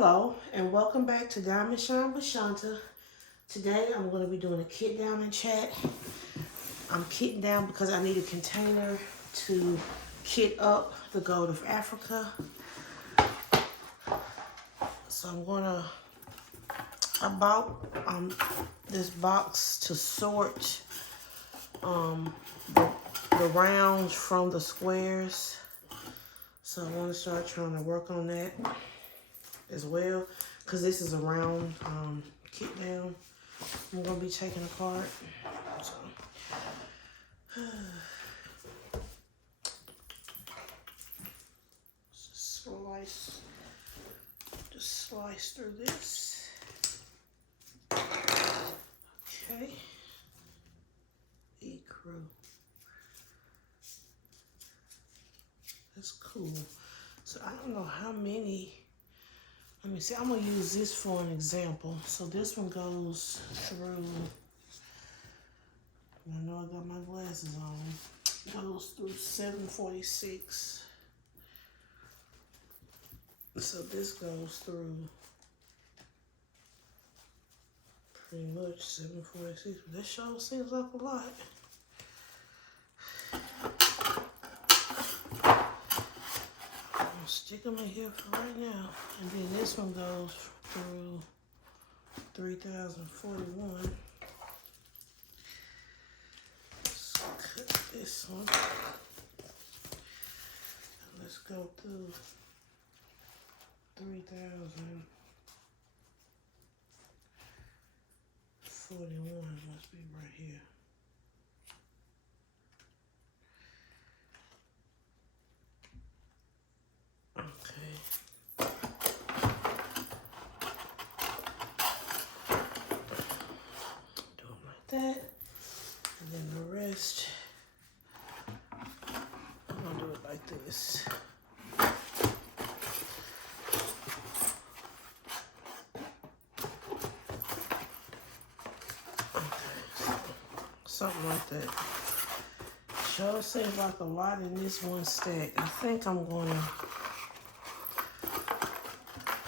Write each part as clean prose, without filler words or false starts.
Hello and welcome back to Diamond Shine with Shanta. Today I'm going to be doing a kit down and chat. I'm kitting down because I need a container to kit up the gold of Africa. So I bought this box to sort the rounds from the squares. So I want to start trying to work on that as well, because this is a round kit down I'm going to be taking apart. So, just slice through this. Okay. Ecru. That's cool. So I don't know how many. Let me see. I'm going to use this for an example. So this one goes through. I know I got my glasses on. Goes through 746. So this goes through pretty much 746. That sure seems like a lot. I'll stick them in here for right now. And then this one goes through 3041. Let's cut this one. And let's go through 3041 must be right here. Okay. Do it like that. And then the rest, I'm gonna do it like this. Something like that. Sure seems like a lot in this one stack. I think I'm going to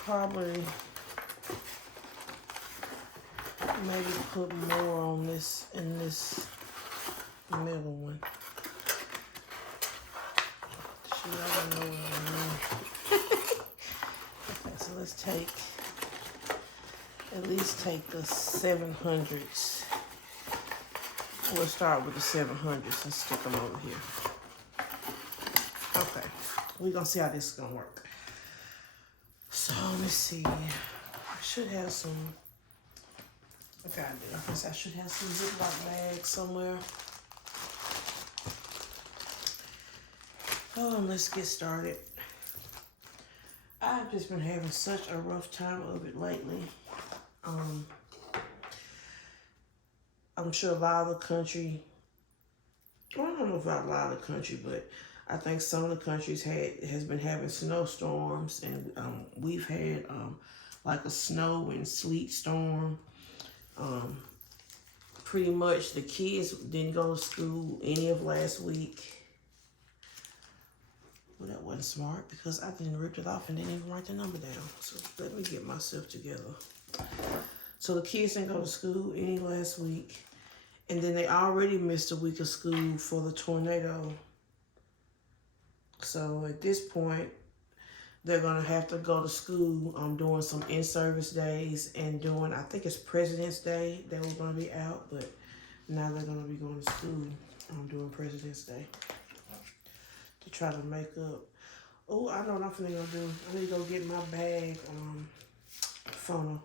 probably maybe put more on this in this middle one. Shoot, I don't know what I mean. Okay, so let's at least take the 700s. We'll start with the 700s and stick them over here. Okay, we're gonna see how this is gonna work. So let me see. I should have some. Okay, I guess I should have some Ziploc bags somewhere. Oh, and let's get started. I've just been having such a rough time of it lately. I'm sure a lot of the country, well, I don't know about a lot of the country, but I think some of the countries has been having snowstorms, and we've had like a snow and sleet storm. Pretty much the kids didn't go to school any of last week. Well, that wasn't smart because I didn't rip it off and didn't even write the number down. So let me get myself together. So the kids didn't go to school any last week. And then they already missed a week of school for the tornado. So at this point, they're going to have to go to school doing some in-service days and doing, I think it's President's Day that we're going to be out. But now they're going to be going to school doing President's Day to try to make up. Oh, I know what I'm finna go do. I need to go get my bag funnel.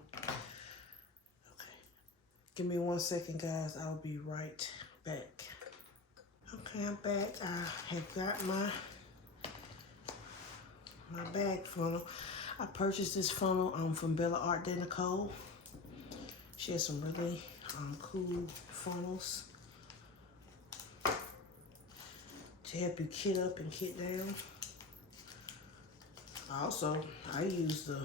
Give me 1 second, guys. I'll be right back. Okay, I'm back. I have got my bag funnel. I purchased this funnel from Bella Art de Nicole. She has some really cool funnels to help you kit up and kit down. Also, I use the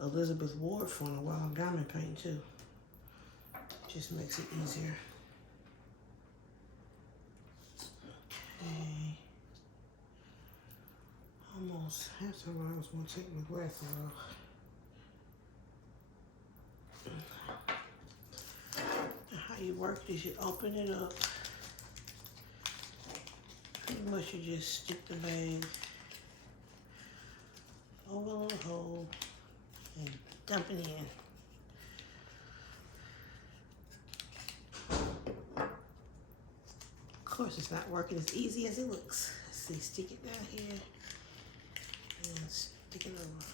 Elizabeth Ward funnel while I'm diamond painting too. Just makes it easier. Okay. Almost half the time I was going to take my glasses off. you work this, you open it up. Pretty much you just stick the bag over a little hole and dump it in. Of course, it's not working as easy as it looks. Let's see, stick it down here and stick it over.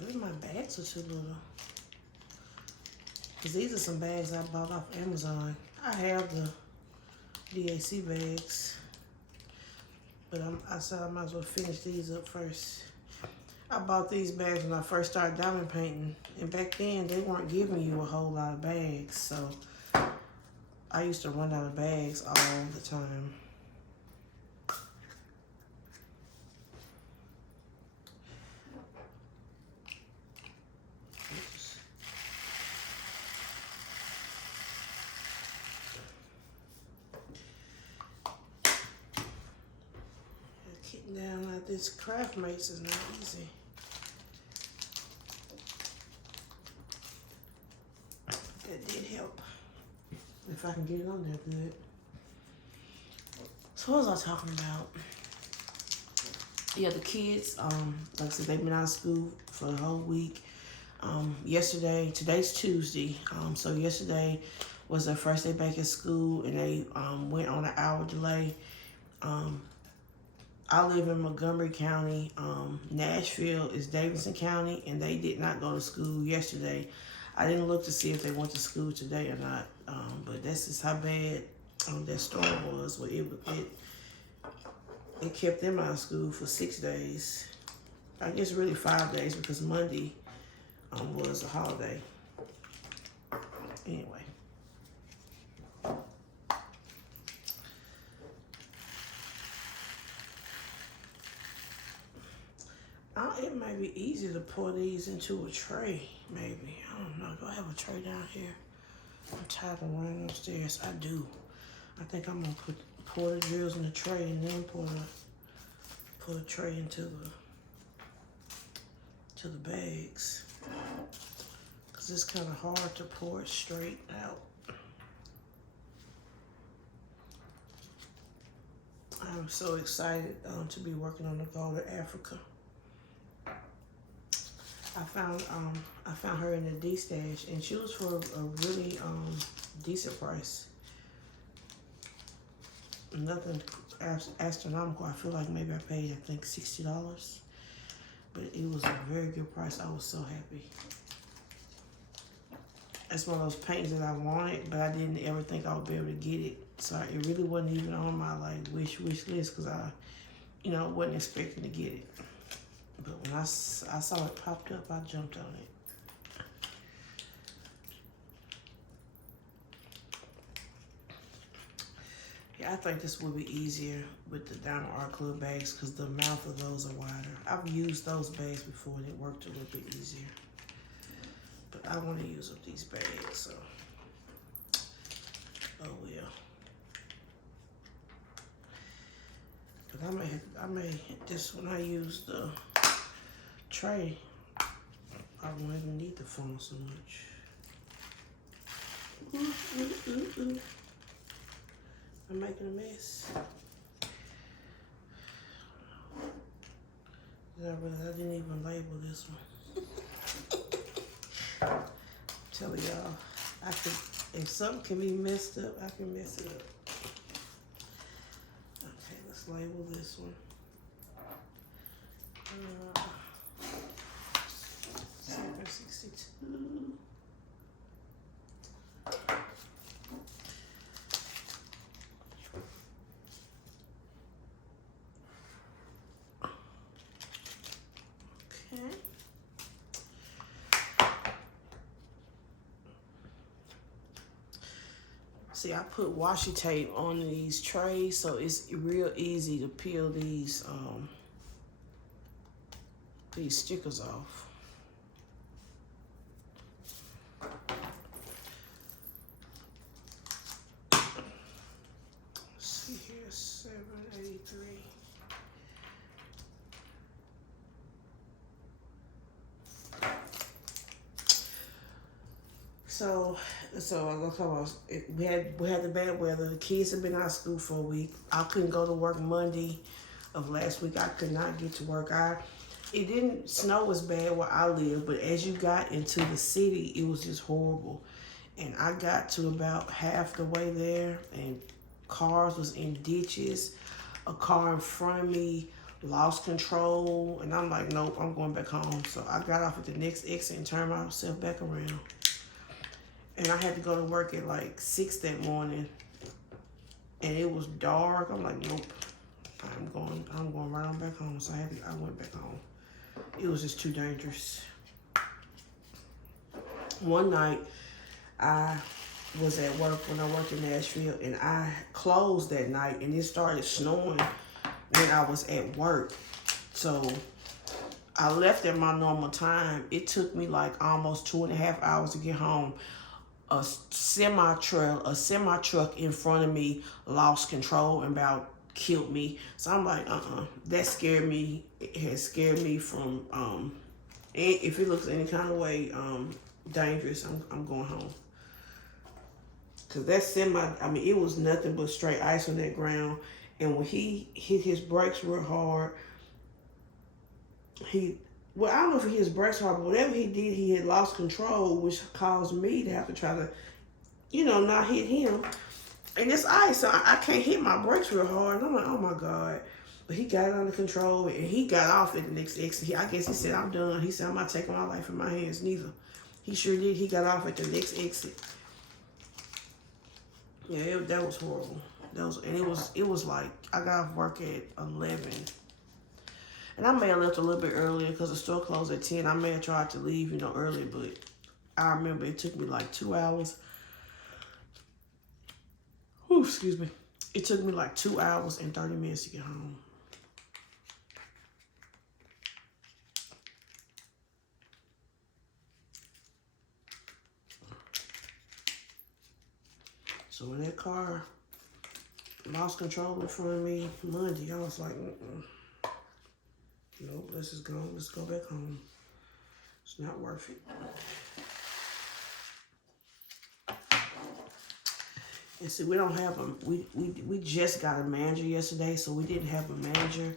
Maybe my bags are too little. Because these are some bags I bought off Amazon. I have the DAC bags, but I said I might as well finish these up first. I bought these bags when I first started diamond painting, and back then they weren't giving you a whole lot of bags, so I used to run out of bags all the time. Getting down like this craft mates is not easy. That did help. If I can get it on there good. So what was I talking about? Yeah, the kids, like I said, they've been out of school for the whole week. Yesterday, today's Tuesday, so yesterday was their first day back at school, and they went on an hour delay. I live in Montgomery County. Nashville is Davidson County, and they did not go to school yesterday. I didn't look to see if they went to school today or not, but that's just how bad that storm was. Well, it kept them out of school for 6 days. I guess really 5 days because Monday was a holiday. Anyway. It may be easy to pour these into a tray, maybe. I don't know. Do I have a tray down here? I'm tired of running upstairs. I do. I think I'm gonna pour the drills in the tray and then pour the tray into the bags. Cause it's kind of hard to pour it straight out. I'm so excited to be working on the Go to Africa. I found her in the D stash, and she was for a really decent price. Nothing astronomical. I feel like maybe I paid, I think, $60, but it was a very good price. I was so happy. That's one of those paintings that I wanted, but I didn't ever think I would be able to get it. So it really wasn't even on my wish list because I, wasn't expecting to get it. But when I saw it popped up, I jumped on it. Yeah, I think this will be easier with the Diamond Art Club bags because the mouth of those are wider. I've used those bags before and it worked a little bit easier. But I want to use up these bags, so oh well. But I may this when I use the tray, I won't even need the funnel so much. Ooh. I'm making a mess. I didn't even label this one. I'm telling y'all, if something can be messed up, I can mess it up. Okay, let's label this one. 762. Okay. See, I put washi tape on these trays, so it's real easy to peel these stickers off. Let's see here, 783. So, I was talking about we had the bad weather. The kids have been out of school for a week. I couldn't go to work Monday of last week. I could not get to work. It didn't snow as bad where I live, but as you got into the city, it was just horrible. And I got to about half the way there, and cars was in ditches. A car in front of me lost control, and I'm like, nope, I'm going back home. So I got off at the next exit and turned myself back around. And I had to go to work at like 6 that morning, and it was dark. I'm like, nope, I'm going right on back home. So I went back home. It was just too dangerous. One night, I was at work when I worked in Nashville, and I closed that night, and it started snowing when I was at work. So I left at my normal time. It took me like almost 2.5 hours to get home. A semi truck in front of me lost control and about killed me. So I'm like, that scared me. It has scared me from, if it looks any kind of way dangerous, I'm going home. Cause that it was nothing but straight ice on that ground. And when he hit his brakes real hard, I don't know if he hit his brakes hard, but whatever he did, he had lost control, which caused me to have to try to, not hit him. And it's ice, so I can't hit my brakes real hard. And I'm like, oh my God. But he got it under control, and he got off at the next exit. I guess he said, I'm done. He said, I'm not taking my life in my hands neither. He sure did. He got off at the next exit. Yeah, that was horrible. It was like, I got off work at 11. And I may have left a little bit earlier because the store closed at 10. I may have tried to leave, earlier, but I remember it took me like 2 hours. Ooh, excuse me. It took me like 2 hours and 30 minutes to get home. So when that car lost control in front of me Monday, I was like, nope, let's just go. Let's go back home. It's not worth it. And see, we don't have we just got a manager yesterday, so we didn't have a manager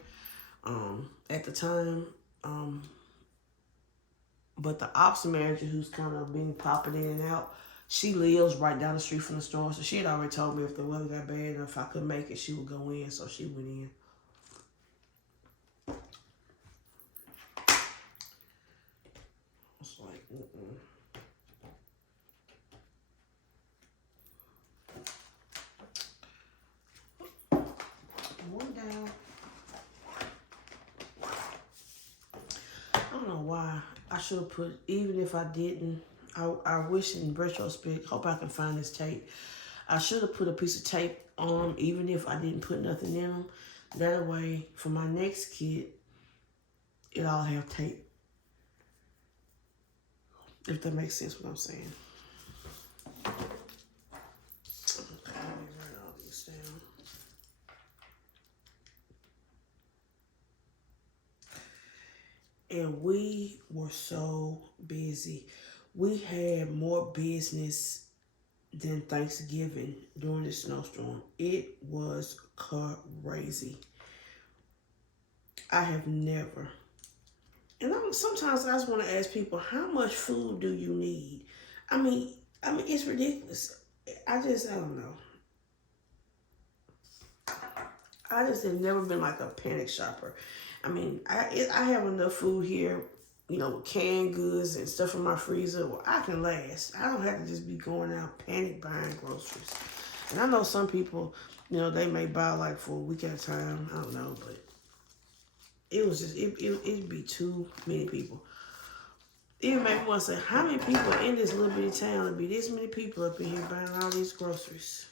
at the time. But the ops manager, who's kind of been popping in and out, she lives right down the street from the store. So she had already told me if the weather got bad and if I could make it, she would go in. So she went in. It's like, one down. I don't know why. I should have put, even if I didn't, I wish in retrospect, hope I can find this tape. I should have put a piece of tape on, even if I didn't put nothing in them. That way, for my next kid, it all have tape. If that makes sense what I'm saying. Okay, let me write all these down. And we were so busy. We had more business than Thanksgiving during the snowstorm. It was crazy. I have never. And sometimes I just want to ask people, how much food do you need? I mean, it's ridiculous. I don't know. I just have never been like a panic shopper. I mean, I have enough food here, canned goods and stuff in my freezer where I can last. I don't have to just be going out panic buying groceries. And I know some people, they may buy like for a week at a time. I don't know, but it was just, it'd be too many people. It made me want to say, how many people in this little bitty town would be this many people up in here buying all these groceries?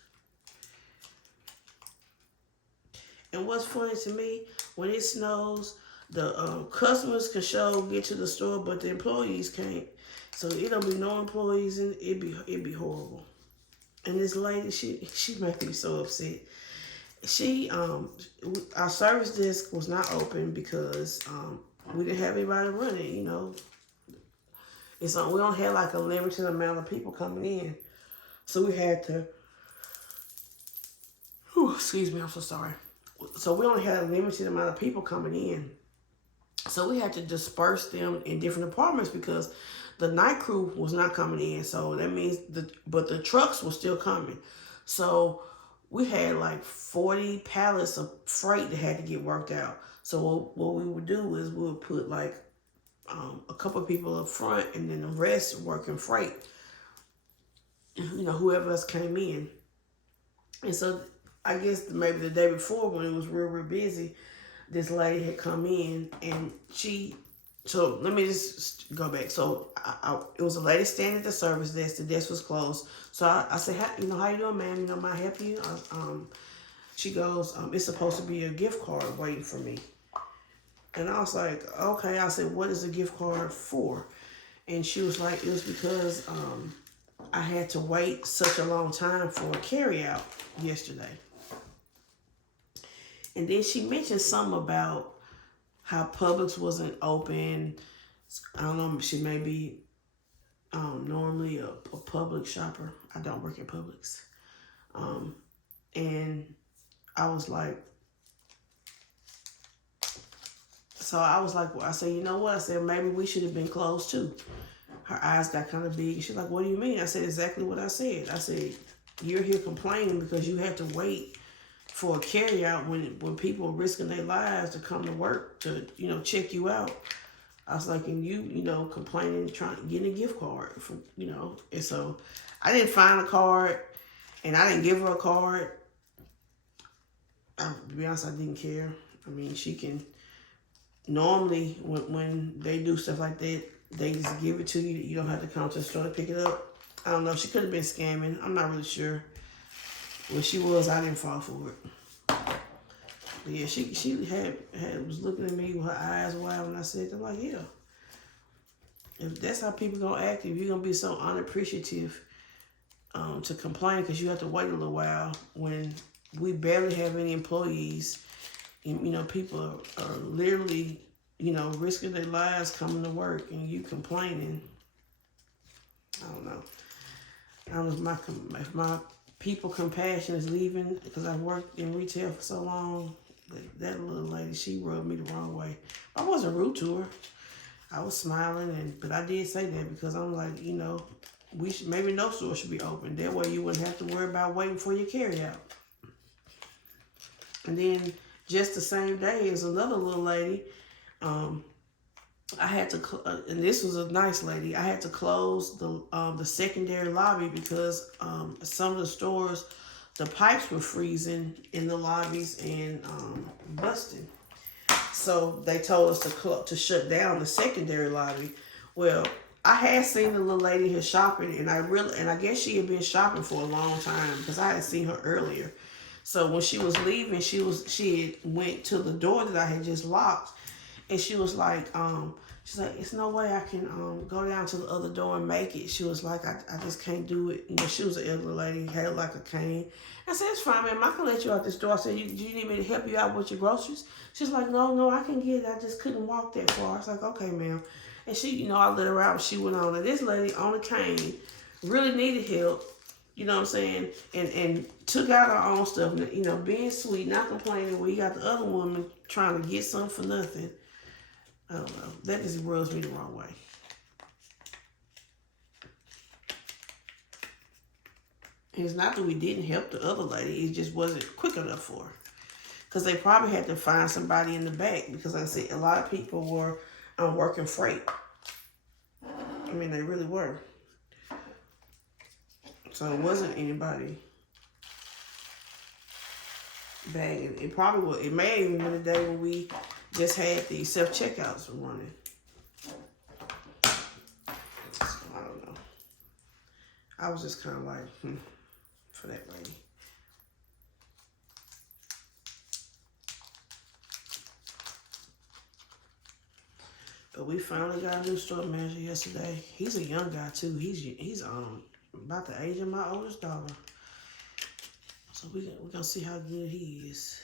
And what's funny to me, when it snows, the customers can get to the store, but the employees can't. So it'll be no employees, and it'd be horrible. And this lady, she made me so upset. Our service desk was not open because we didn't have anybody running, It's on. We don't have like a limited amount of people coming in, so we had to. Whew, excuse me, I'm so sorry. So we only had a limited amount of people coming in, so we had to disperse them in different departments because the night crew was not coming in. So that means but the trucks were still coming. So we had like 40 pallets of freight that had to get worked out. So what we would do is we would put like a couple of people up front and then the rest working freight. You know, whoever else came in. And so I guess maybe the day before when it was real busy, this lady had come in and so let me just go back. So it was a lady standing at the service desk. The desk was closed. So I said, how you doing, ma'am? May I help you? She goes, it's supposed to be a gift card waiting for me. And I was like, okay. I said, what is a gift card for? And she was like, it was because I had to wait such a long time for a carry out yesterday. And then she mentioned something about how Publix wasn't open. I don't know, she may be normally a Publix shopper. I don't work at Publix. And I was like, well, I said, you know what? I said, maybe we should have been closed too. Her eyes got kind of big. She's like, what do you mean? I said exactly what I said. I said, you're here complaining because you have to wait for a carry out when people are risking their lives to come to work to, check you out. I was like, and you complaining, trying to get a gift card for, and so I didn't find a card and I didn't give her a card. To be honest, I didn't care. I mean, she can, normally when they do stuff like that, they just give it to you. You don't have to come to the store to pick it up. I don't know. She could have been scamming. I'm not really sure. When she was, I didn't fall for it. But yeah, she was looking at me with her eyes wide when I said that. I'm like, yeah. If that's how people gonna act, if you're gonna be so unappreciative to complain because you have to wait a little while when we barely have any employees, and people are literally, risking their lives coming to work and you complaining. I don't know. I don't know if my people compassion is leaving because I've worked in retail for so long. That little lady, she rubbed me the wrong way. I wasn't rude to her. I was smiling, but I did say that because I'm like, maybe no store should be open. That way you wouldn't have to worry about waiting for your carry out. And then just the same day as another little lady, I had to, and this was a nice lady. I had to close the secondary lobby because some of the stores, the pipes were freezing in the lobbies and busting. So they told us to shut down the secondary lobby. Well, I had seen the little lady here shopping, and I guess she had been shopping for a long time because I had seen her earlier. So when she was leaving, she had went to the door that I had just locked, and she was like, she's like, it's no way I can go down to the other door and make it. She was like, I just can't do it. She was an elderly lady, had like a cane. I said, it's fine, ma'am. I can let you out this door. I said, do you need me to help you out with your groceries? She's like, no, I can get it. I just couldn't walk that far. I was like, okay, ma'am. And she, I let her out and she went on. And this lady on a cane really needed help. You know what I'm saying? And took out her own stuff. Being sweet, not complaining. When you got the other woman trying to get something for nothing. I don't know. That just rubs me the wrong way. And it's not that we didn't help the other lady. It just wasn't quick enough for her. Because they probably had to find somebody in the back. Because like I said, a lot of people were working freight. I mean, they really were. So it wasn't anybody bagging. It probably was. It may have even been a day when we just had the self-checkouts running. So I don't know. I was just kind of like, for that lady. But we finally got a new store manager yesterday. He's a young guy too. He's about the age of my oldest daughter. So we're gonna see how good he is.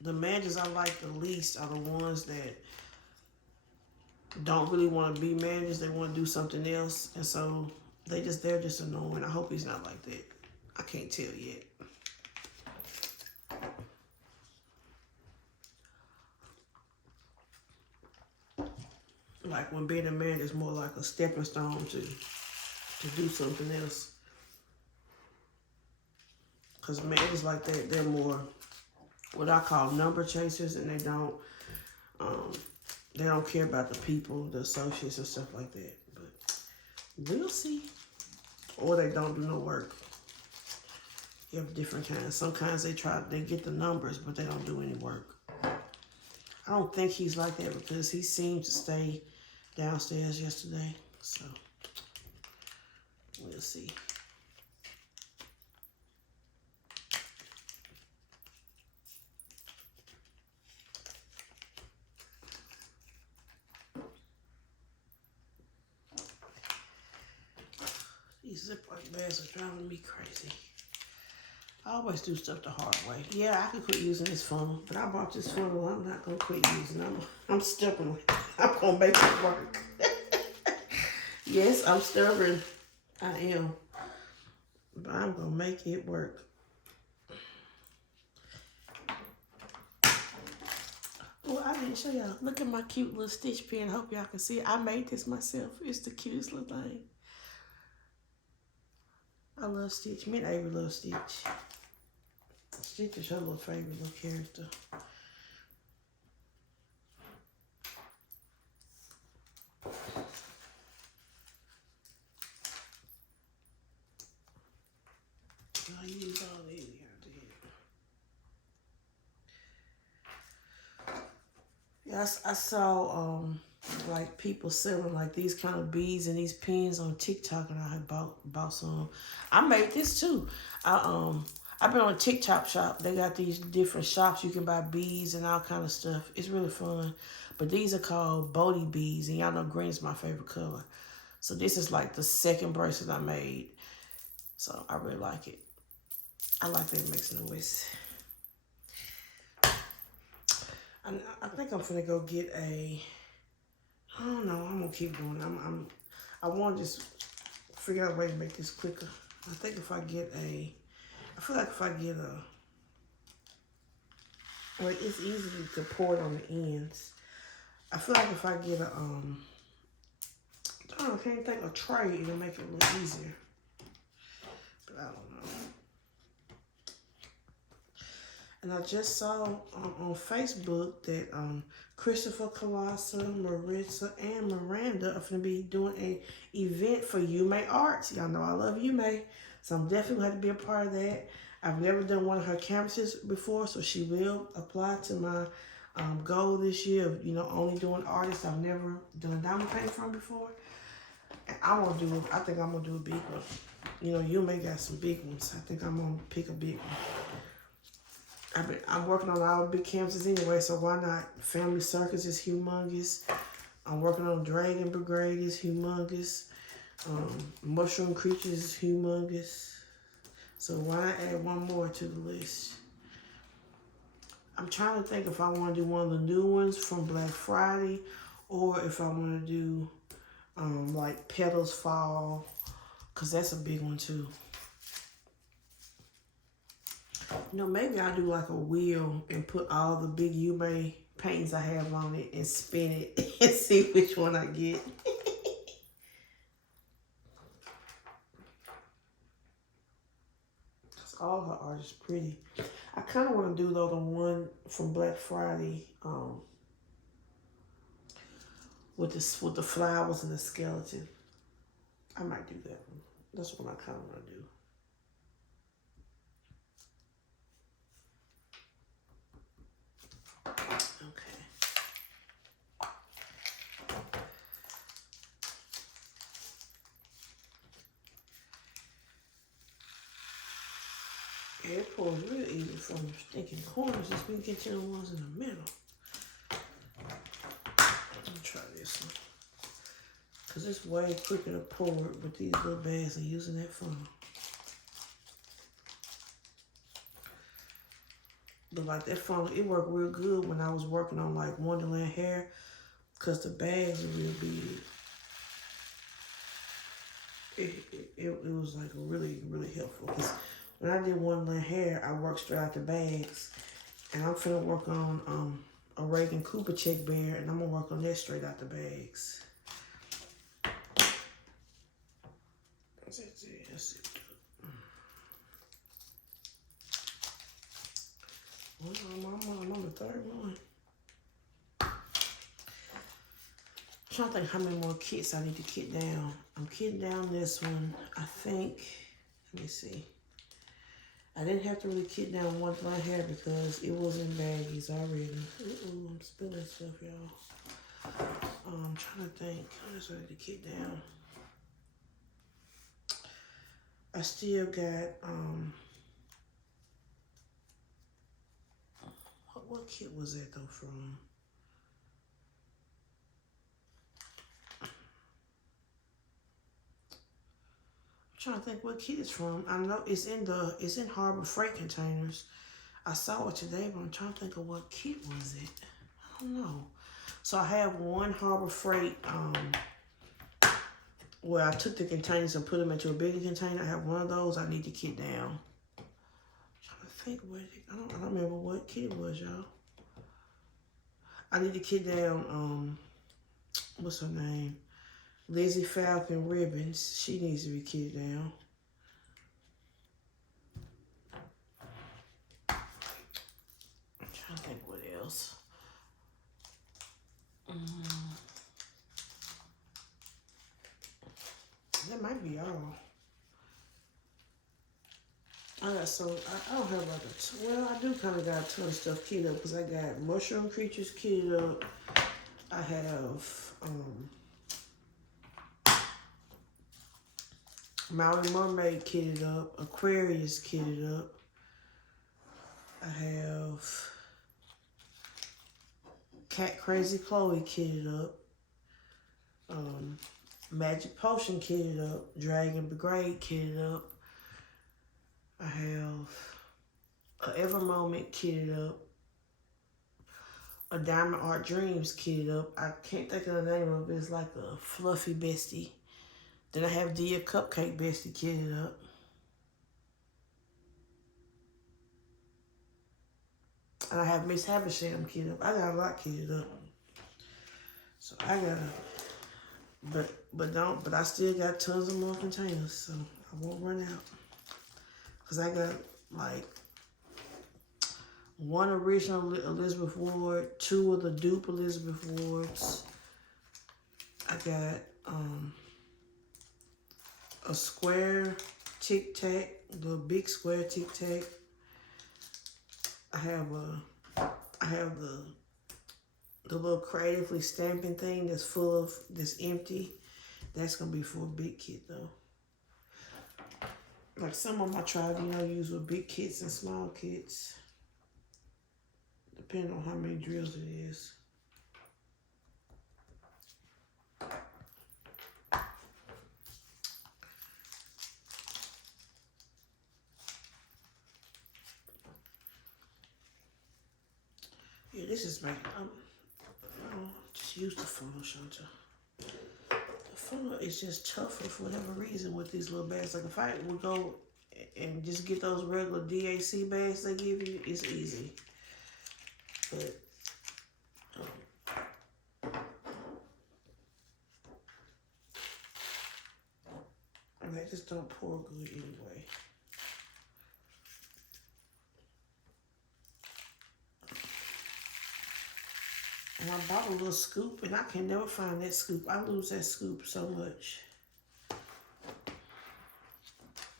The managers I like the least are the ones that don't really want to be managers. They want to do something else. And so they're just annoying. I hope he's not like that. I can't tell yet. Like when being a manager is more like a stepping stone to do something else. Because managers like that, they're more what I call number chasers, and they don't care about the people, the associates and stuff like that. But we'll see. Or they don't do no work. You have different kinds. Some kinds they get the numbers, but they don't do any work. I don't think he's like that because he seemed to stay downstairs yesterday. So we'll see. These Ziploc bags are driving me crazy. I always do stuff the hard way. Yeah, I could quit using this funnel, but I bought this funnel. I'm not gonna quit using it. I'm stubborn. I'm gonna make it work. Yes, I'm stubborn. I am. But I'm gonna make it work. Well, I didn't show y'all. Look at my cute little stitch pen. Hope y'all can see it. I made this myself. It's the cutest little thing. I love Stitch. Me and Avery love Stitch. Stitch is her little favorite little character. I use all these here. Yeah, I saw like people selling like these kind of beads and these pins on TikTok, and I had bought some. I made this too. I've been on a TikTok shop. They got these different shops you can buy beads and all kind of stuff. It's really fun. But these are called Bodhi beads, and y'all know green is my favorite color. So this is like the second bracelet I made. So I really like it. I like that it makes noise. I think I'm finna go get a. I don't know. I'm gonna keep going. I want to just figure out a way to make this quicker. I think if I get a. I feel like if I get a. Well, it's easy to pour it on the ends. I feel like if I get a I can't think a tray, it'll make it a little easier. But I don't know. And I just saw on Facebook that Christopher, Colassa, Maritza, and Miranda are going to be doing an event for UMA Arts. Y'all know I love UMA, so I'm definitely going to be a part of that. I've never done one of her campuses before, so she will apply to my goal this year of, only doing artists I've never done a diamond paint from before. And I think I'm going to do a big one. UMA got some big ones. I think I'm going to pick a big one. I'm working on all the big campuses anyway, so why not? Family Circus is humongous. I'm working on Dragon Brigade is humongous. Mushroom Creatures is humongous. So why not add one more to the list? I'm trying to think if I want to do one of the new ones from Black Friday, or if I want to do like Petals Fall, because that's a big one too. Maybe I'll do like a wheel and put all the big UMA paintings I have on it and spin it and see which one I get. All her art is pretty. I kind of want to do though the one from Black Friday with the flowers and the skeleton. I might do that one. That's what I kind of want to do. Okay. Yeah, it pours real easy from the stinking corners. Just been getting the ones in the middle. Let me try this one. Because it's way quicker to pour it with these little bags and using that funnel. But like that funnel, it worked real good when I was working on like Wonderland hair. because the bags are real big. It was like really, really helpful. Because when I did one line hair, I worked straight out the bags. And I'm finna work on a Reagan Cooper check bear, and I'm gonna work on that straight out the bags. Let's see. I'm on the third one. I'm trying to think how many more kits I need to kit down. I'm kitting down this one. I think, let me see. I didn't have to really kit down one line hair because it was in baggies already. Ooh, I'm spilling stuff, y'all. I'm trying to think. What else I need to kit down? I still got, what kit was that though from? I'm trying to think what kit it's from. I know it's in Harbor Freight containers. I saw it today, but I'm trying to think of what kit was it. I don't know. So I have one Harbor Freight, where I took the containers and put them into a bigger container. I have one of those I need to kit down. I'm trying to think what I don't remember what kit it was, y'all. I need to kit down, what's her name? Lizzie Falcon Ribbons. She needs to be kitted down. I'm trying to think what else. That might be all. I don't have like well, I do kind of got a ton of stuff kitted up because I got mushroom creatures kitted up. I have Maui Mermaid kitted up, Aquarius kitted up. I have Cat Crazy Chloe kitted up. Magic Potion kitted up. Dragon Brigade kitted up. I have a Ever Moment kitted up. A Diamond Art Dreams kitted up. I can't think of the name of it. It's like a fluffy bestie. Then I have Dia Cupcake Bestie kitted up. And I have Miss Havisham kitted up. I got a lot kitted up. So I gotta, but I still got tons of more containers, so I won't run out. Cause I got like one original Elizabeth Ward, two of the dupe Elizabeth Wards. I got a square Tic Tac, the big square Tic Tac. I have the little creatively stamping thing that's empty. That's gonna be for a big kit though. Like some of them I tried, use with big kits and small kits. Depending on how many drills it is. Yeah, this is making, just use the funnel, Shanta. The funnel is just tougher for whatever reason with these little bags. Like if I would go and just get those regular DAC bags they give you, it's easy. But, they just don't pour good anyway. And I bought a little scoop, and I can never find that scoop. I lose that scoop so much.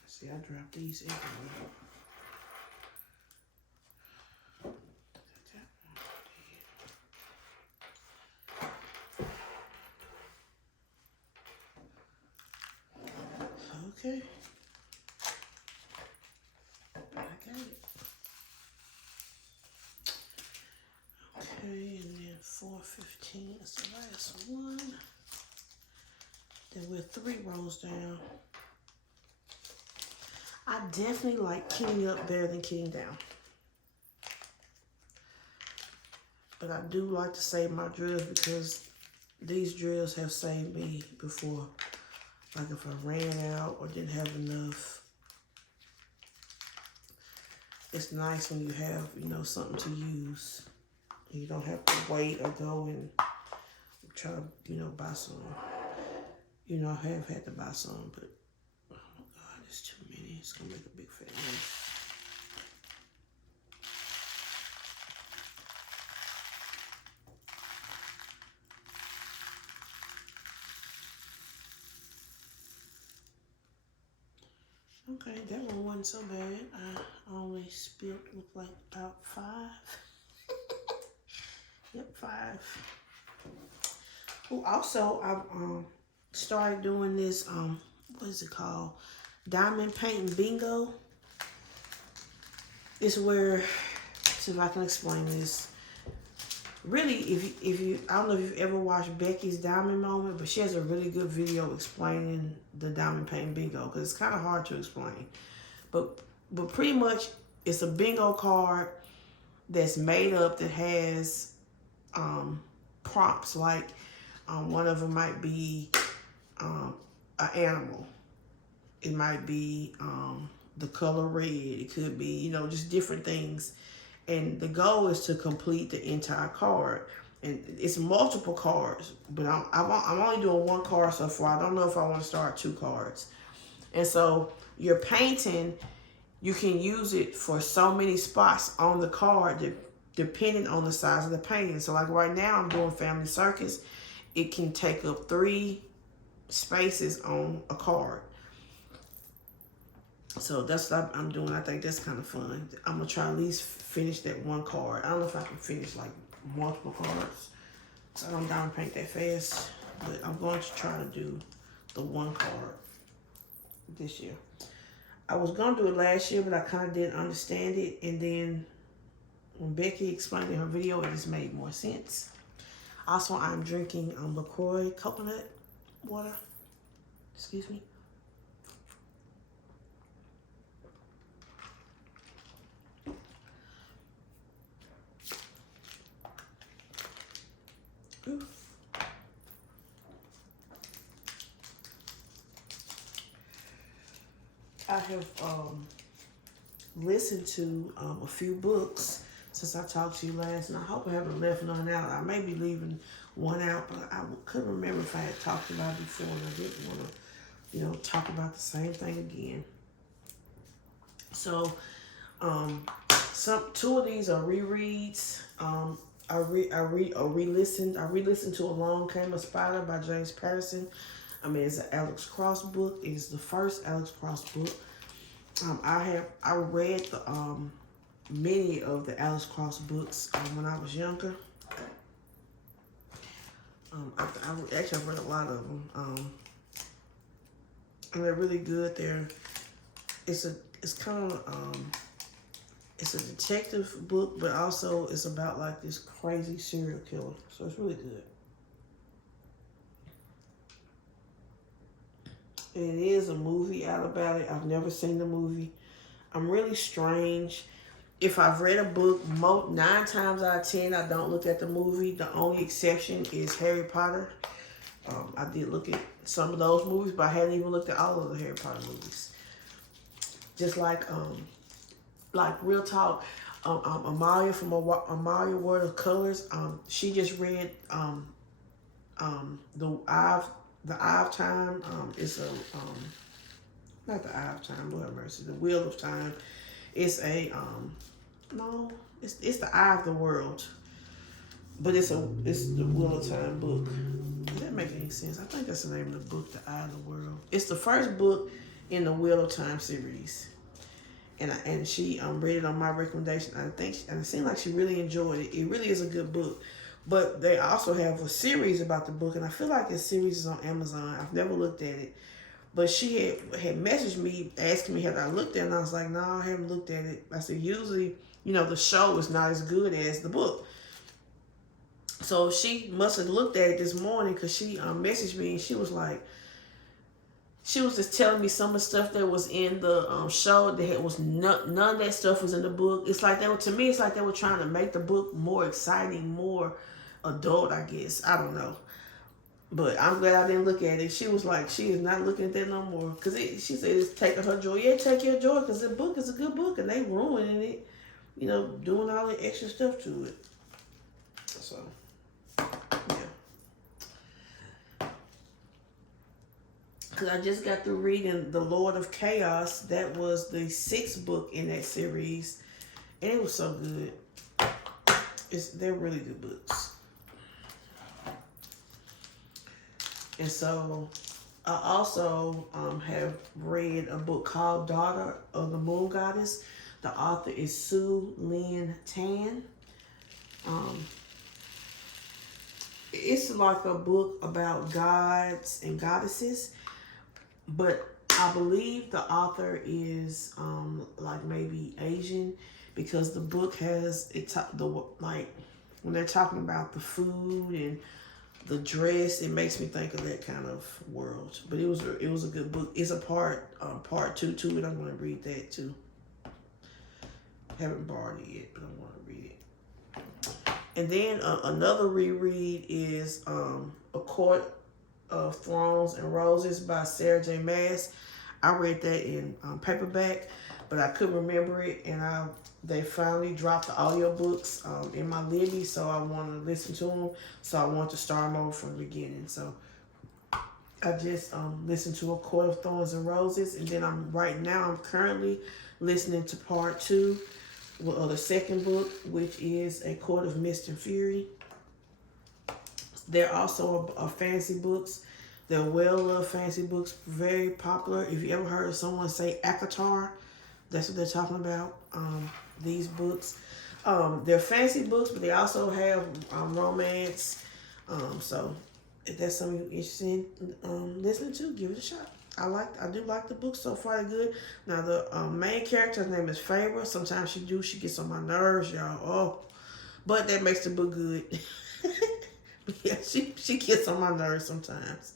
See, I dropped these everywhere. Okay. I got it. Okay, and then 415 is the last one. Then we're 3 rows down. I definitely like kitting up better than kitting down. But I do like to save my drills because These drills have saved me before. Like if I ran out or didn't have enough. It's nice when you have, you know, something to use. You don't have to wait or go and try to, you know, buy some. You know, I have had to buy some, but oh my God, it's too many. It's gonna make a big fat mess. Okay, that one wasn't so bad. I only spilled, look like about 5. Yep, 5. Oh, also, I've started doing this, what is it called? Diamond painting bingo. It's where, see if I can explain this. Really, if you, I don't know if you've ever watched Becky's Diamond Moment, but she has a really good video explaining the diamond painting bingo because it's kind of hard to explain. But pretty much, it's a bingo card that's made up that has prompts. Like one of them might be an animal. It might be the color red. It could be, you know, just different things. And the goal is to complete the entire card. And it's multiple cards, but I'm only doing 1 card so far. I don't know if I want to start 2 cards. And so your painting, you can use it for so many spots on the card depending on the size of the painting. So like right now I'm doing Family Circus. It can take up 3 spaces on a card. So that's what I'm doing. I think that's kind of fun. I'm going to try at least finish that 1 card. I don't know if I can finish like multiple cards. So I don't diamond paint that fast. But I'm going to try to do the 1 card this year. I was going to do it last year, but I kind of didn't understand it. And then when Becky explained in her video, it just made more sense. Also, I'm drinking LaCroix coconut water. Excuse me. Ooh. I have listened to a few books since I talked to you last, and I hope I haven't left none out. I may be leaving one out, but I couldn't remember if I had talked about it before, and I didn't want to, you know, talk about the same thing again. So, 2 of these are rereads. I re-listened to Along Came a Spider by James Patterson. I mean, it's an Alex Cross book. It's the first Alex Cross book. I read the many of the Alex Cross books when I was younger. I've read a lot of them. And they're really good. It's kind of it's a detective book, but also it's about like this crazy serial killer. So it's really good. And it is a movie out about it. I've never seen the movie. I'm really strange. If I've read a book, 9 times out of 10, I don't look at the movie. The only exception is Harry Potter. I did look at some of those movies, but I hadn't even looked at all of the Harry Potter movies. Just like real talk, Amalia from Amalia World of Colors. She just read the Eye of Time. It's a not the Eye of Time, Lord mercy, the Wheel of Time. It's a no, it's the Eye of the World, but it's the Wheel of Time book. Does that make any sense? I think that's the name of the book, The Eye of the World. It's the first book in the Wheel of Time series. And she read it on my recommendation. And it seemed like she really enjoyed it. It really is a good book. But they also have a series about the book, and I feel like this series is on Amazon. I've never looked at it. But she had messaged me, asking me had I looked at it, and I was like, no, I haven't looked at it. I said, usually, you know, the show is not as good as the book. So she must have looked at it this morning because she messaged me, and she was like, she was just telling me some of the stuff that was in the show that was none of that stuff was in the book. It's like to me, it's like they were trying to make the book more exciting, more adult, I guess. I don't know. But I'm glad I didn't look at it. She was like, she is not looking at that no more. Because she said it's taking her joy. Yeah, take your joy because the book is a good book and they ruining it. You know, doing all the extra stuff to it. So, yeah. Because I just got through reading The Lord of Chaos. That was the 6th book in that series. And it was so good. They're really good books. And so I also have read a book called Daughter of the Moon Goddess. The author is Sue Lynn Tan. It's like a book about gods and goddesses, but I believe the author is like maybe Asian, because the book has like when they're talking about the food and the dress, it makes me think of that kind of world. But it was a good book. It's a part 2 to it. I'm going to read that too. Haven't borrowed it yet, but I want to read it. And then another reread is A Court of Thorns and Roses by Sarah J. Maas. I read that in paperback, but I couldn't remember it, and they finally dropped the audiobooks in my Libby, so I wanted to listen to them. So I wanted to start them over from the beginning. So I just listened to A Court of Thorns and Roses, and then I'm currently listening to part 2 of the 2nd book, which is A Court of Mist and Fury. They're also fantasy books. They're well-loved fantasy books, very popular. If you ever heard someone say Akatar, that's what they're talking about. These books, they're fantasy books, but they also have romance. So if that's something you're interested in listening to, give it a shot. I do like the book so far. They're good. Now the main character's name is Favor. Sometimes she gets on my nerves, y'all. Oh, but that makes the book good. Yeah, she gets on my nerves sometimes.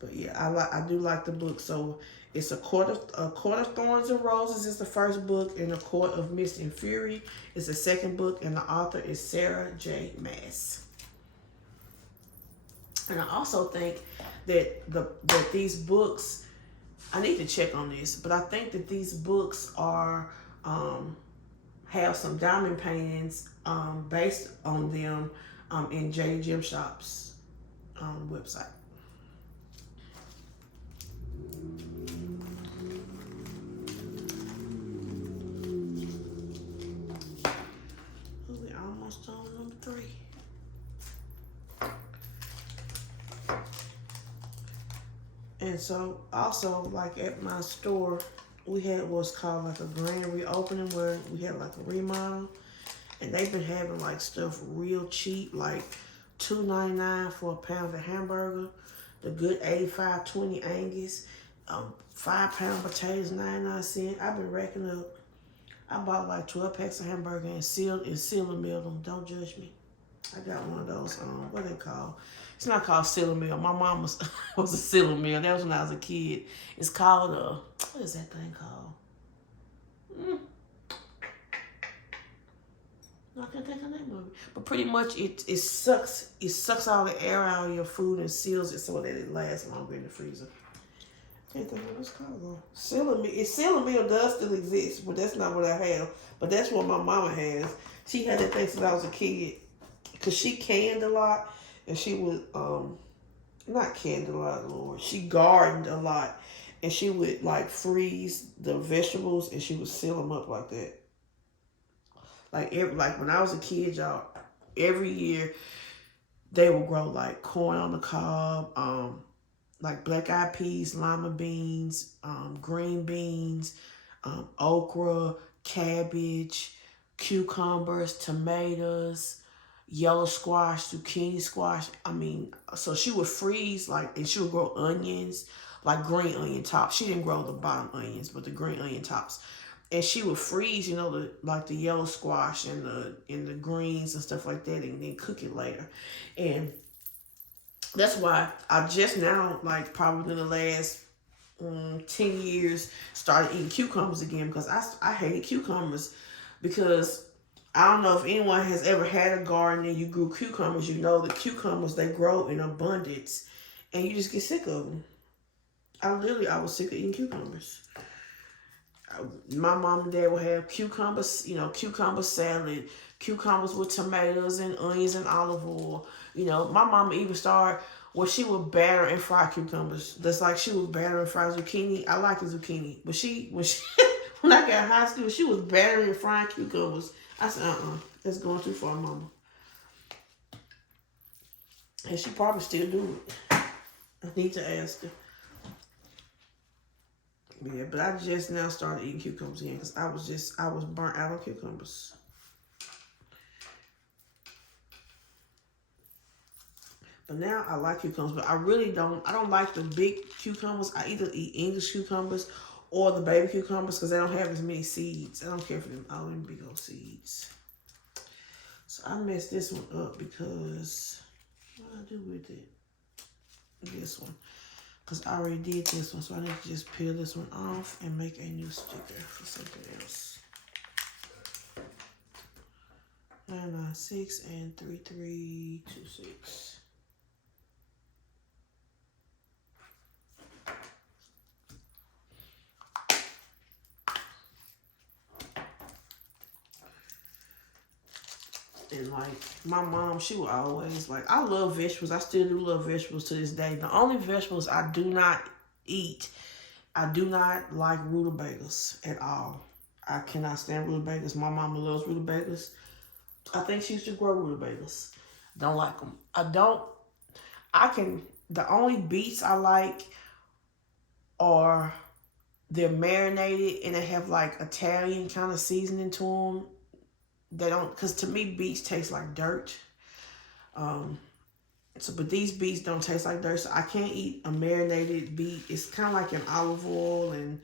But yeah, I do like the book. So it's A Court of Thorns and Roses is the 1st book, and A Court of Mist and Fury is the 2nd book, and the author is Sarah J. Maas. And I also think that these books, I need to check on this, but I think that these books are have some diamond paintings based on them in J. Gem Shop's website. We're almost on number 3. And so also, like at my store, we had what's called like a grand reopening, where we had like a remodel, and they've been having like stuff real cheap, like $2.99 for a pound of hamburger, the good 85-20 Angus, 5-pound potatoes 99¢. I've been racking up. I bought like 12 packs of hamburger and sealed and milled them. Don't judge me. I got one of those, what they call? It's not called Seal Meal. My mom was a Seal Meal. That was when I was a kid. It's called, what is that thing called? I can't think of the name of it. But pretty much it sucks all the air out of your food and seals it so that it lasts longer in the freezer. I can't think of what it's called though. Seal Meal does still exist, but that's not what I have. But that's what my mama has. She had that thing since I was a kid. Because she canned a lot. And she would, not canned a lot, Lord. She gardened a lot. And she would, like, freeze the vegetables and she would seal them up like that. Like when I was a kid, y'all, every year they would grow, like, corn on the cob, like black-eyed peas, lima beans, green beans, okra, cabbage, cucumbers, tomatoes, yellow squash, zucchini squash. So she would freeze, and she would grow onions, like green onion tops. She didn't grow the bottom onions, but the green onion tops. And she would freeze, the yellow squash and the greens and stuff like that, and then cook it later. And that's why I just now, probably in the last 10 years, started eating cucumbers again, because I hated cucumbers, because I don't know if anyone has ever had a garden and you grew cucumbers. You know the cucumbers, they grow in abundance, and you just get sick of them. I was sick of eating cucumbers. My mom and dad would have cucumbers, cucumber salad, cucumbers with tomatoes and onions and olive oil. My mama even started where she would batter and fry cucumbers. That's like she would batter and fry zucchini. I like the zucchini, but when I got in high school, she was battering and frying cucumbers. I said, that's going too far, mama. And she probably still do it. I need to ask her. Yeah, but I just now started eating cucumbers again because I was burnt out on cucumbers. But now I like cucumbers, but I don't like the big cucumbers. I either eat English cucumbers or the baby cucumbers because they don't have as many seeds. I don't care for all them big old seeds. So I messed this one up because what did I do with it? This one. Because I already did this one, so I need to just peel this one off and make a new sticker for something else. 996 and 3326. And like my mom, she would always I love vegetables. I still do love vegetables to this day. The only vegetables I do not eat, I do not like rutabagas at all. I cannot stand rutabagas. My mama loves rutabagas. I think she used to grow rutabagas. Don't like them. The only beets I like are they're marinated and they have like Italian kind of seasoning to them. They don't, because to me, beets taste like dirt. But these beets don't taste like dirt, so I can't eat a marinated beet. It's kind of like an olive oil, and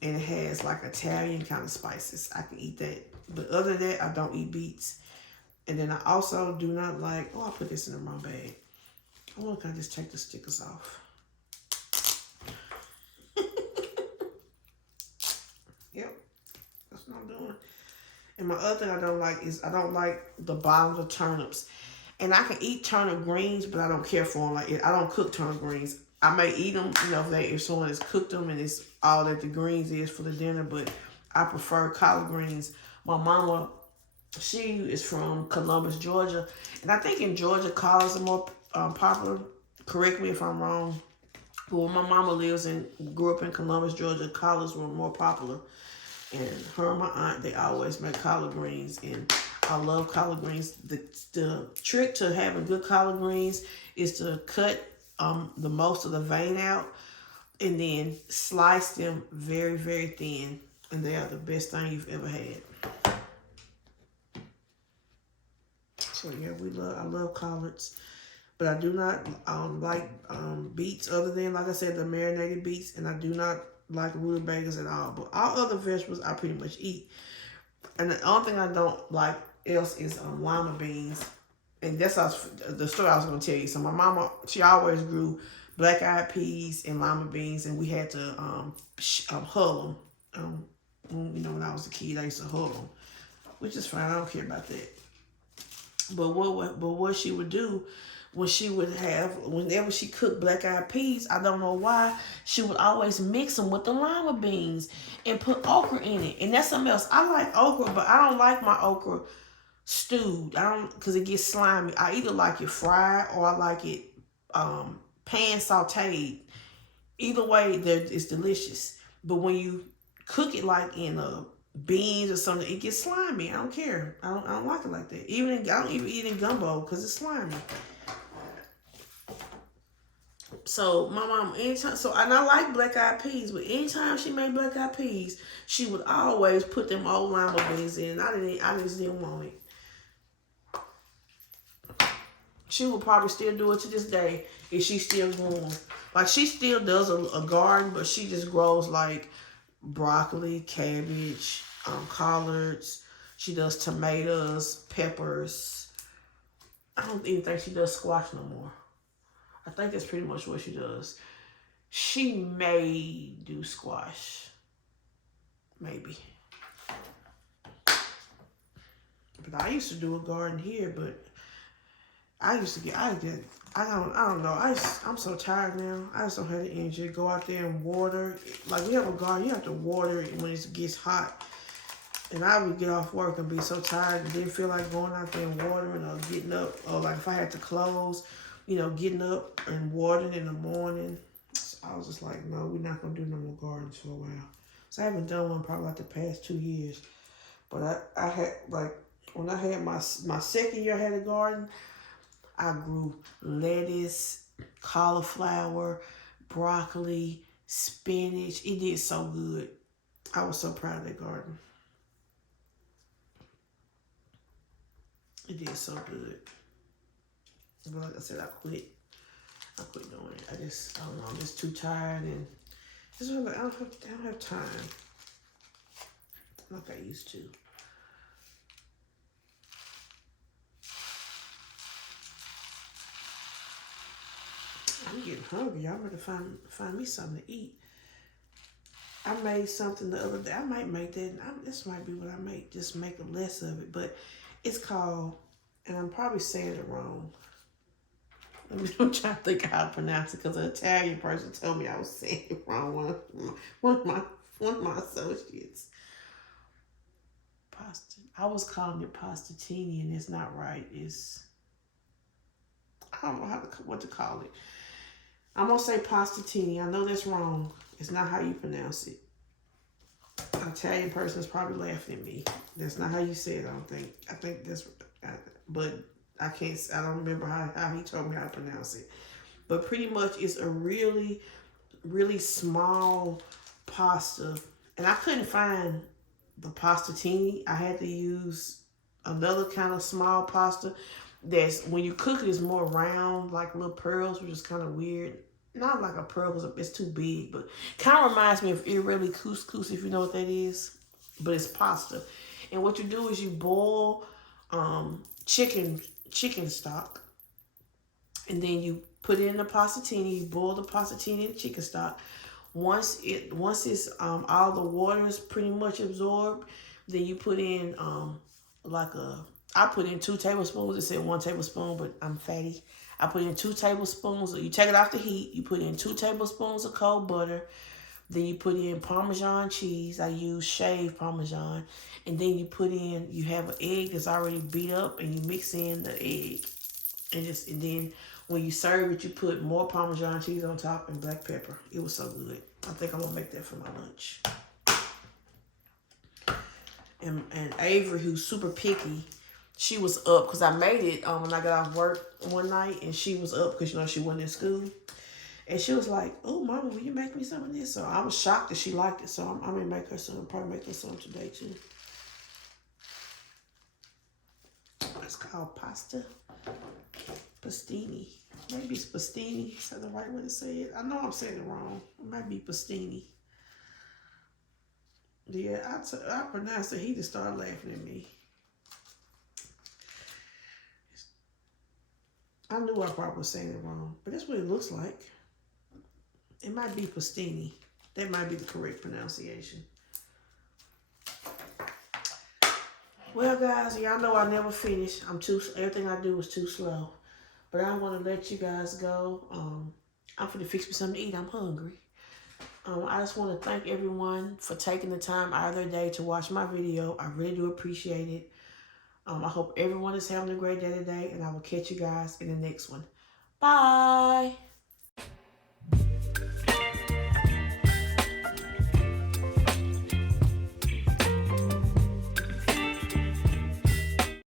it has like Italian kind of spices. I can eat that, but other than that, I don't eat beets. And then I also do not like. Oh, I put this in the wrong bag. I want to kind of just take the stickers off. Yep, that's what I'm doing. And my other thing I don't like is I don't like the bottoms of turnips. And I can eat turnip greens, but I don't care for them. I don't cook turnip greens. I may eat them, if someone has cooked them and it's all that the greens is for the dinner, but I prefer collard greens. My mama, she is from Columbus, Georgia. And I think in Georgia, collards are more popular. Correct me if I'm wrong. But when my mama grew up in Columbus, Georgia, collards were more popular. And her and my aunt, they always make collard greens. And I love collard greens. The trick to having good collard greens is to cut the most of the vein out and then slice them very, very thin. And they are the best thing you've ever had. So yeah, I love collards. But I do not like beets other than, like I said, the marinated beets. And I do not like rutabagas at all. But all other vegetables I pretty much eat. And the only thing I don't like else is lima beans. And that's the story I was going to tell you. So my mama, she always grew black-eyed peas and lima beans. And we had to hull them. When I was a kid, I used to hull them. Which is fine. I don't care about that. But what she would do, whenever she cooked black-eyed peas, I don't know why, she would always mix them with the lima beans and put okra in it. And that's something else. I like okra, but I don't like my okra stewed. Because it gets slimy. I either like it fried or I like it pan sauteed. Either way, it's delicious. But when you cook it like in beans or something, it gets slimy. I don't care. I don't like it like that. I don't even eat it in gumbo because it's slimy. So my mom, and I like black-eyed peas, but anytime she made black-eyed peas, she would always put them old lima beans in. I just didn't want it. She would probably still do it to this day if she still grew. Like she still does a garden, but she just grows like broccoli, cabbage, collards. She does tomatoes, peppers. I don't even think she does squash no more. I think that's pretty much what she does. She may do squash. Maybe. But I used to do a garden here, but I don't know. I'm so tired now. I just don't have the energy to go out there and water. Like, we have a garden, you have to water it when it gets hot. And I would get off work and be so tired and didn't feel like going out there and watering or getting up. Or like if I had to close, getting up and watering in the morning. So I was just like, no, we're not going to do no more gardens for a while. So I haven't done one probably like the past 2 years. But I had, like, when I had my second year I had a garden, I grew lettuce, cauliflower, broccoli, spinach. It did so good. I was so proud of that garden. It did so good. But like I said, I quit doing it. I don't know, I'm just too tired and I don't have time like I used to. I'm getting hungry. Y'all better find me something to eat. I made something the other day. I might make that. This might be what I make. Just make less of it. But it's called, and I'm probably saying it wrong. I'm trying to think how to pronounce it because an Italian person told me I was saying it wrong. One of my associates. Pasta. I was calling it pastatini, and it's not right. I don't know what to call it. I'm gonna say pastatini. I know that's wrong. It's not how you pronounce it. An Italian person is probably laughing at me. That's not how you say it, I don't think. I think that's, but I don't remember how he told me how to pronounce it. But pretty much it's a really, really small pasta. And I couldn't find the pastatini. I had to use another kind of small pasta. That's, when you cook it, it's more round, like little pearls, which is kind of weird. Not like a pearl because it's too big, but kind of reminds me of irregular couscous, if you know what that is. But it's pasta. And what you do is you boil chicken stock, and then you put it in the pastatini. You boil the pastatini in the chicken stock. Once it's all the water is pretty much absorbed, then you put in I put in 2 tablespoons. It said 1 tablespoon, but I'm fatty. I put in 2 tablespoons. You take it off the heat. You put in 2 tablespoons of cold butter. Then you put in Parmesan cheese. I use shaved Parmesan. And then you have an egg that's already beat up, and you mix in the egg. And then when you serve it, you put more Parmesan cheese on top and black pepper. It was so good. I think I'm gonna make that for my lunch. And Avery, who's super picky, she was up because I made it when I got off work one night, and she was up because she wasn't in school, and she was like, "Oh, Mama, will you make me some of this?" So I was shocked that she liked it. So I'm gonna make her some. Probably make her some today too. It's called pasta pastini. Maybe it's pastini. Is that the right way to say it? I know I'm saying it wrong. It might be pastini. Yeah, I pronounced it. He just started laughing at me. I knew I probably was saying it wrong, but that's what it looks like. It might be pastini. That might be the correct pronunciation. Well, guys, y'all know I never finish. Everything I do is too slow. But I want to let you guys go. I'm finna fix me something to eat. I'm hungry. I just want to thank everyone for taking the time out of their day to watch my video. I really do appreciate it. I hope everyone is having a great day today, and I will catch you guys in the next one. Bye.